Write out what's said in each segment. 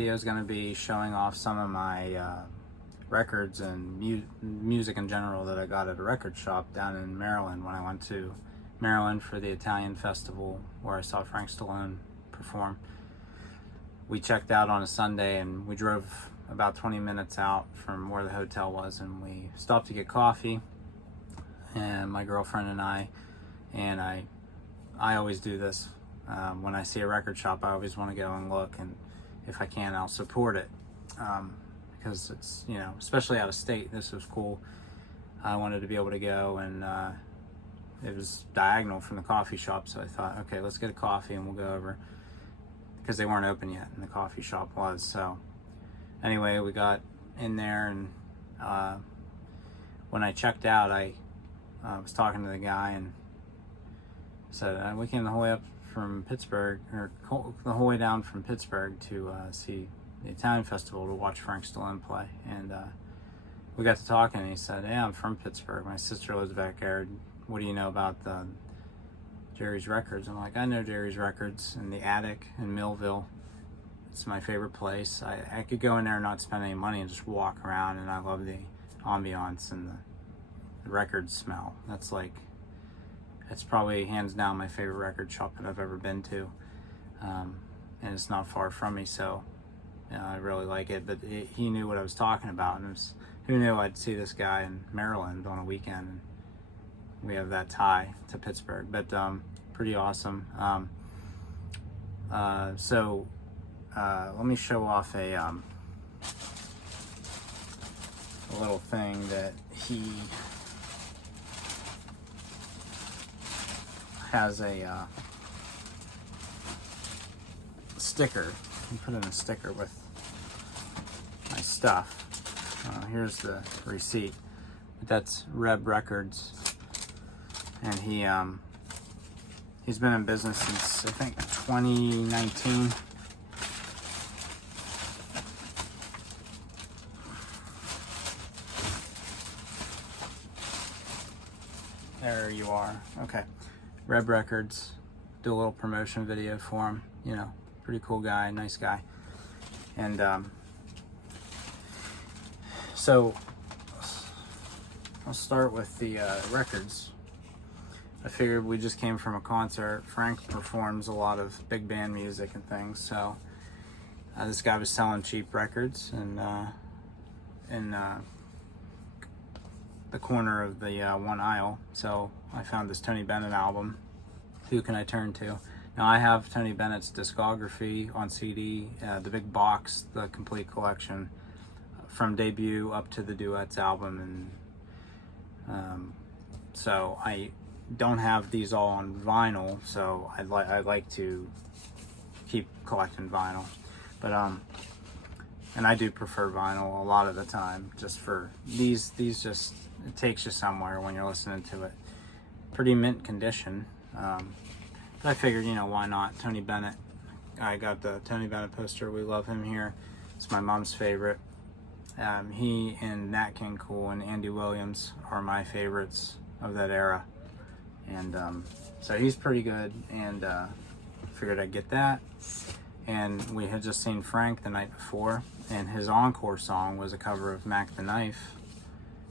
video is going to be showing off some of my records and music in general that I got at a record shop down in Maryland when I went to Maryland for the Italian festival where I saw Frank Stallone perform. We checked out on a Sunday and we drove about 20 minutes out from where the hotel was, and we stopped to get coffee, and my girlfriend and I always do this. When I see a record shop, I always want to go and look, and if I can, I'll support it, because it's, you know, especially out of state, this was cool. I wanted to be able to go, and it was diagonal from the coffee shop, so I thought, okay, let's get a coffee and we'll go over, because they weren't open yet and the coffee shop was. So anyway, we got in there, and when I checked out, I was talking to the guy and said, we came the whole way up from Pittsburgh, or the whole way down from Pittsburgh to see the Italian festival to watch Frank Stallone play. And we got to talking, and he said, yeah, I'm from Pittsburgh. My sister lives back there. What do you know about the Jerry's Records? I'm like, I know Jerry's Records in the attic in Millville. It's my favorite place. I could go in there and not spend any money and just walk around, and I love the ambiance and the record smell. It's probably hands down my favorite record shop that I've ever been to, and it's not far from me, so I really like it. But he knew what I was talking about, and who knew I'd see this guy in Maryland on a weekend, and we have that tie to Pittsburgh. But pretty awesome. So let me show off a little thing that he has, a sticker. I put in a sticker with my stuff. Here's the receipt. That's REB Records, and he's been in business since, I think, 2019. There you are. Okay. REB Records. Do a little promotion video for him. You know, pretty cool guy, nice guy. And so I'll start with the records. I figured we just came from a concert. Frank performs a lot of big band music and things, so this guy was selling cheap records, and in the corner of the one aisle. So I found this Tony Bennett album, Who Can I Turn To? Now I have Tony Bennett's discography on CD, the big box, the complete collection, from debut up to the duets album, and so I don't have these all on vinyl, so I'd like to keep collecting vinyl, but and I do prefer vinyl a lot of the time, just for these just, it takes you somewhere when you're listening to it. Pretty mint condition, but I figured, you know, why not? Tony Bennett. I got the Tony Bennett poster. We love him here. It's my mom's favorite. He and Nat King Cole and Andy Williams are my favorites of that era, and so he's pretty good, and figured I'd get that. And we had just seen Frank the night before, and his encore song was a cover of Mac the Knife,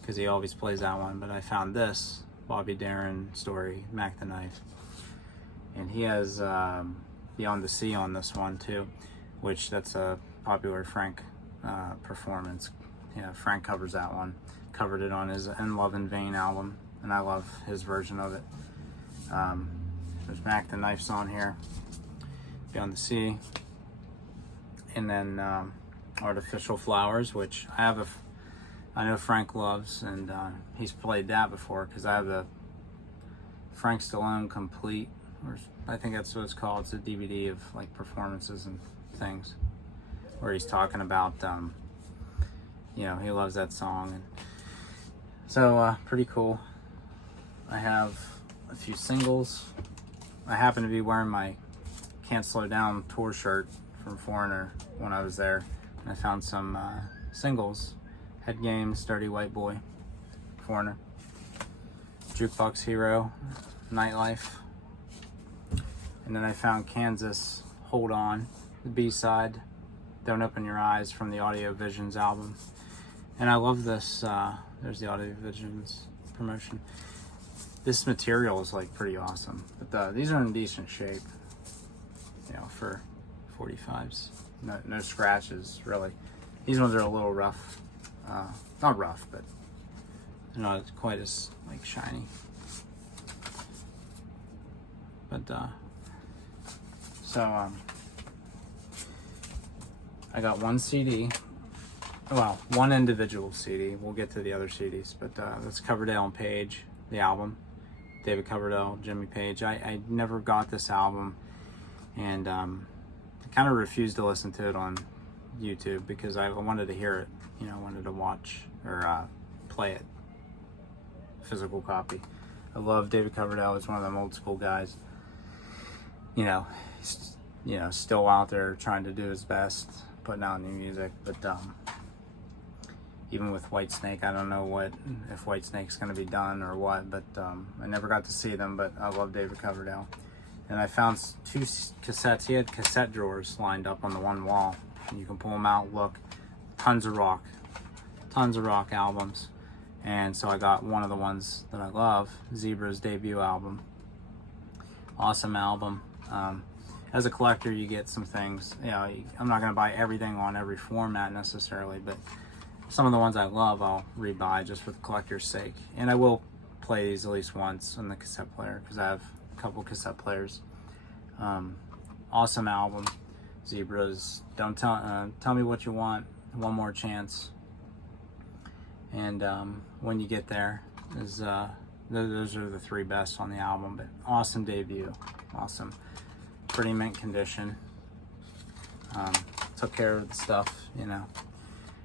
because he always plays that one. But I found this Bobby Darin story, Mac the Knife, and he has Beyond the Sea on this one too, which that's a popular Frank performance. Yeah, Frank covers that one, covered it on his In Love in Vain album, and I love his version of it. There's Mac the Knife's on here, Beyond the Sea, and then Artificial Flowers, which I know Frank loves, and he's played that before, because I have the Frank Stallone Complete, or I think that's what it's called. It's a DVD of like performances and things, where he's talking about, you know, he loves that song, and so pretty cool. I have a few singles. I happen to be wearing my Can't Slow Down tour shirt from Foreigner when I was there, and I found some singles. Head Games, Dirty White Boy, Foreigner, Jukebox Hero, Nightlife, and then I found Kansas, Hold On, the B-side, Don't Open Your Eyes from the Audio Visions album. And I love this, there's the Audio Visions promotion. This material is like pretty awesome. But these are in decent shape, you know, for 45s. No scratches, really. These ones are a little rough. Not rough, but they're not quite as like shiny. But I got one CD. Well, one individual CD. We'll get to the other CDs, but that's Coverdale and Page, the album. David Coverdale, Jimmy Page. I never got this album, and I kind of refused to listen to it on YouTube because I wanted to hear it. You know, I wanted to watch or play it, physical copy. I love David Coverdale. He's one of them old school guys. You know, still out there trying to do his best, putting out new music. But even with Whitesnake, I don't know if Whitesnake's going to be done or what. But I never got to see them. But I love David Coverdale, and I found 2 cassettes. He had cassette drawers lined up on the one wall. And you can pull them out. Look, tons of rock albums. And so I got one of the ones that I love, Zebra's debut album. Awesome album. As a collector, you get some things. You know, I'm not going to buy everything on every format necessarily, but some of the ones I love, I'll rebuy just for the collector's sake. And I will play these at least once on the cassette player because I have a couple cassette players. Awesome album. Zebras. Don't tell me what you want. One More Chance. And When You Get There is those are the 3 best on the album. But awesome debut. Awesome. Pretty mint condition. Took care of the stuff, you know.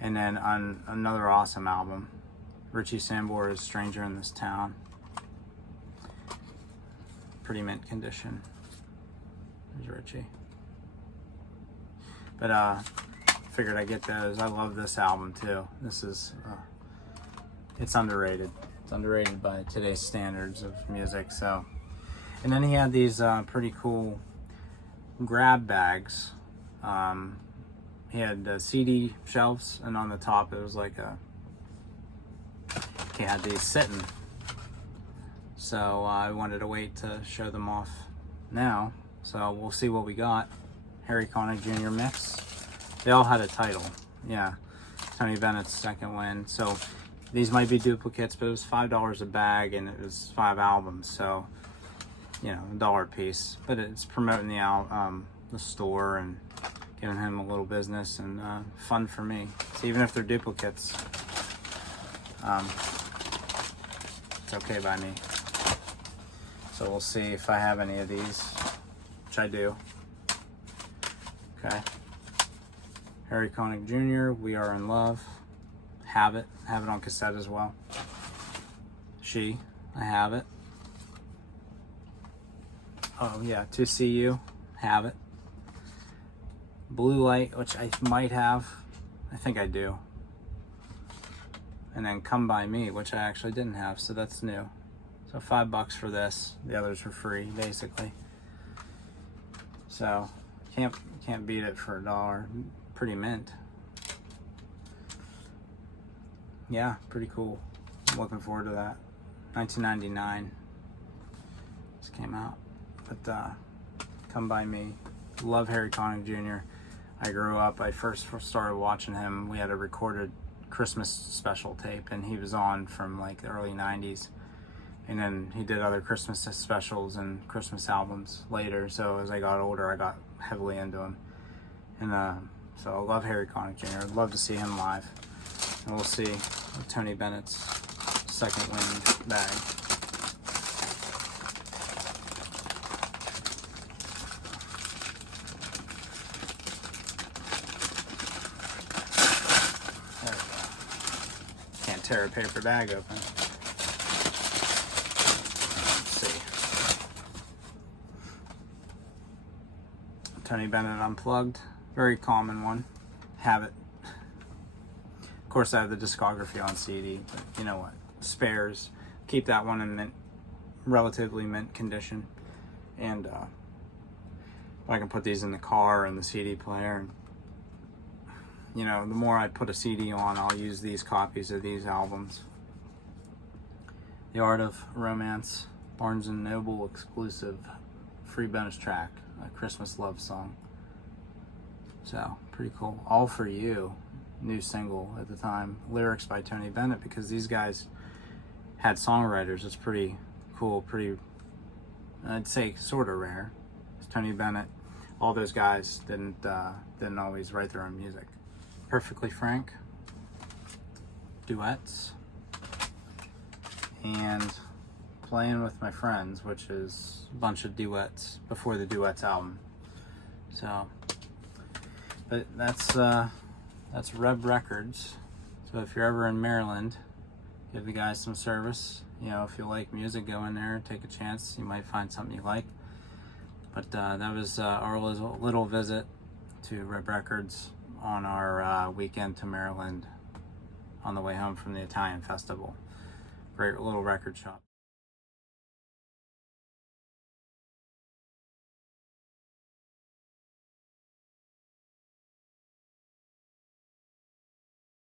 And then on another awesome album, Richie Sambora's Stranger in This Town. Pretty mint condition. There's Richie. But figured I'd get those. I love this album too. This is it's underrated. It's underrated by today's standards of music. So, and then he had these pretty cool grab bags. He had CD shelves, and on the top it was like he had these sitting. So I wanted to wait to show them off now. So we'll see what we got. Harry Connick Jr. mix. They all had a title. Yeah, Tony Bennett's second win. So these might be duplicates, but it was $5 a bag, and it was 5 albums. So, you know, $1 a piece. But it's promoting the store and giving him a little business and fun for me. So even if they're duplicates, it's okay by me. So we'll see if I have any of these, which I do. Okay. Harry Connick Jr., We Are in Love. Have it on cassette as well. She, I have it. Oh yeah, To See You, have it. Blue Light, which I might have. I think I do. And then Come By Me, which I actually didn't have, so that's new. So $5 for this. The others were free, basically. So can't beat it for $1. Pretty mint. Yeah, pretty cool. I'm looking forward to that. 1999. This came out. But Come By Me. Love Harry Connick Jr. I grew up, I first started watching him. We had a recorded Christmas special tape, and he was on from like the early 90s. And then he did other Christmas specials and Christmas albums later. So as I got older, I got heavily into him. And so I love Harry Connick Jr. I'd love to see him live. And we'll see Tony Bennett's second win bag. There we go. Can't tear a paper bag open. Tony Bennett Unplugged, very common one. Have it. Of course, I have the discography on CD, but you know what? Spares. Keep that one in relatively mint condition. And I can put these in the car and the CD player and you know, the more I put a CD on, I'll use these copies of these albums. The Art of Romance, Barnes & Noble exclusive, free bonus track, a Christmas love song. So, pretty cool. All For You, new single at the time. Lyrics by Tony Bennett, because these guys had songwriters. It's pretty cool, pretty, I'd say sort of rare. It's Tony Bennett. All those guys didn't always write their own music. Perfectly Frank, duets, and Playing With My Friends, which is a bunch of duets before the Duets album. So, but that's REB Records. So if you're ever in Maryland, give the guys some service. You know, if you like music, go in there, take a chance. You might find something you like. But that was our little visit to REB Records on our weekend to Maryland on the way home from the Italian festival. Great little record shop.